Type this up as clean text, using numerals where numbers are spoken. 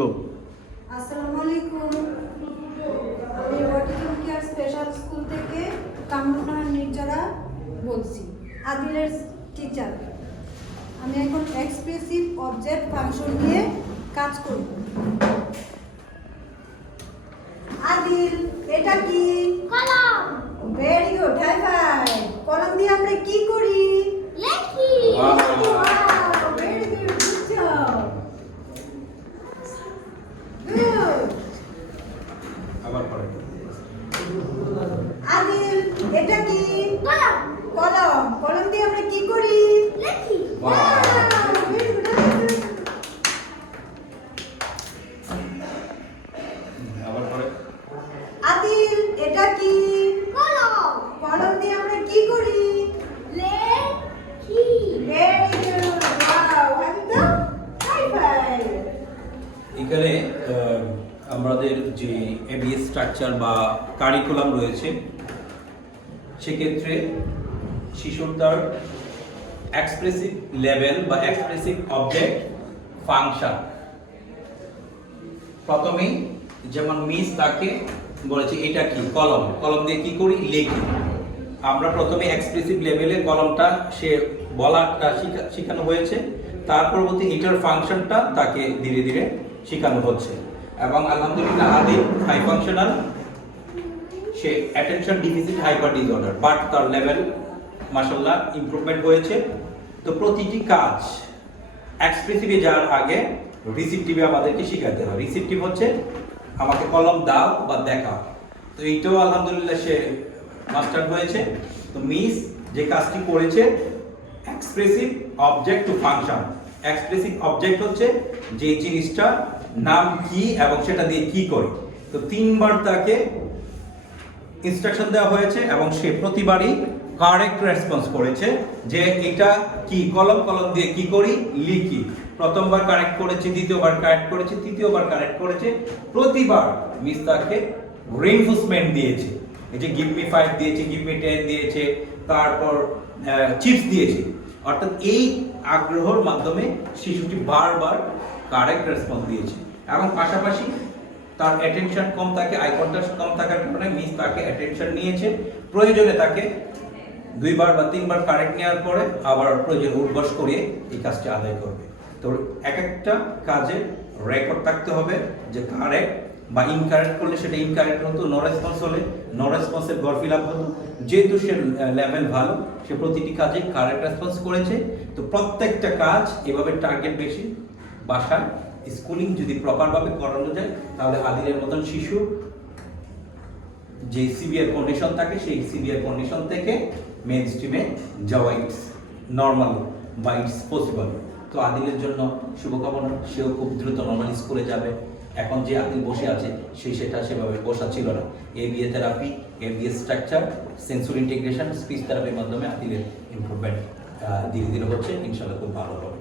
আসসালামু আলাইকুম। আমি ওয়াটার কেয়ার স্পেশাল স্কুল থেকে কামরুন্নাহার নির্জরা বলছি, আদিলের টিচার। আমি এখন এক্সপ্রেসিভ অবজেক্ট ফাংশন নিয়ে কাজ করব। আদিল, এটা কি? কলম। Very good, high five. কলম দিয়ে আমরা কি করি? লেখি। Very good, good job. Good. আবার পরে আদিল, এটা কি? কলম। কলম। কলম দিয়ে আমরা কি করি? লেখি। Very good. আবার পরে আদিল, এটা কি? কলম। কলম দিয়ে আমরা কি করি? লেখি। Very good. Wow. Adil, high five. এখানে আমাদের যে এবিএস স্ট্রাকচার বা কারিকুলাম রয়েছে, সেক্ষেত্রে শিশুর তার এক্সপ্রেসিভ লেভেল বা এক্সপ্রেসিভ অবজেক্ট ফাংশন প্রথমেই, যেমন মিস তাকে বলেছে এটা কি? কলম। কলম দিয়ে কি করি? লেখি। আমরা প্রথমে এক্সপ্রেসিভ লেভেলে কলমটা সে বলাটা শেখানো হয়েছে, তার পরবর্তী এটার ফাংশনটা তাকে ধীরে ধীরে শেখানো হচ্ছে। এবং আলহামদুলিল্লাহ আদিল হাই ফাংশনাল, সে attention deficit hyper disorder, but তার লেভেল মাশাআল্লাহ ইমপ্রুভমেন্ট হয়েছে। তো প্রতিটি কাজ এক্সপ্রেসিভে যাওয়ার আগে রিসিপটিভে আমাদেরকে শেখাতে হয়। রিসিপটিভ হচ্ছে আমাকে কলম দাও বা দেখাও। তো এইটাও আলহামদুলিল্লাহ সে মাস্টার হয়েছে। তো মিস যে কাজটি করেছে, expressive object to function. Expressive object হচ্ছে যে জিনিসটা নাম কি এবং সেটা দিয়ে কি করে। তো 3 বার তাকে ইনস্ট্রাকশন দেওয়া হয়েছে এবং সে প্রতিবারই কারেক্ট রেসপন্স করেছে যে এটা কি? কলম। কলম দিয়ে কি করি? লিখি। প্রথমবার কারেক্ট করেছে, দ্বিতীয়বার কারেক্ট করেছে, তৃতীয়বার কারেক্ট করেছে। প্রতিবার মিস তাকে রিইনফোর্সমেন্ট দিয়েছে। এই যে গিভ মি 5 দিয়েছে, গিভ মি 10 দিয়েছে, তারপর চিপস দিয়েছে। অর্থাৎ এই আগ্রহের মাধ্যমে শিশুটি বারবার কারেক্ট রেসপন্স দিয়েছে। এবং পাশাপাশি তার অ্যাটেনশন কম থাকে, আই কন্টাক্ট কম থাকার কারণে মিস তাকে অ্যাটেনশন নিয়েছে। প্রয়োজনে তাকে 2 বার বা 3 বার কারেক্ট নেওয়ার পরে আবার প্রয়োজন উদ্বাস করিয়ে এই কাজটি আদায় করবে। তো এক একটা কাজে রেকর্ড থাকতে হবে যে কারেক্ট বা ইনকারেক্ট করলে সেটা ইনকারেক্ট হতো, নো রেসপন্স হলে নো রেসপন্সের গড় ফিল আপ হতো। যেহেতু সে লেভেল ভালো, সে প্রতিটি কাজে কারেক্ট রেসপন্স করেছে। তো প্রত্যেকটা কাজ এভাবে টার্গেট বেশি বাসায় স্কুলিং যদি প্রপারভাবে করানো যায়, তাহলে আদিলের মতন শিশু যে সিভিয়ার কন্ডিশন থাকে, সেই সিভিয়ার কন্ডিশন থেকে মেইন স্ট্রিমে যাওয়া ইটস নর্মাল বা ইটস পসিবল। তো আদিলের জন্য শুভকামনা, সেও খুব দ্রুত নর্মাল স্কুলে যাবে। এখন যে আদিল বসে আছে সেটা সেভাবে বসা ছিল না। ABA therapy, ABS structure, sensory integration, speech থেরাপির মাধ্যমে আদিলের ইমপ্রুভমেন্ট ধীরে ধীরে হচ্ছে। ইনশাআল্লাহ খুব ভালো হবে।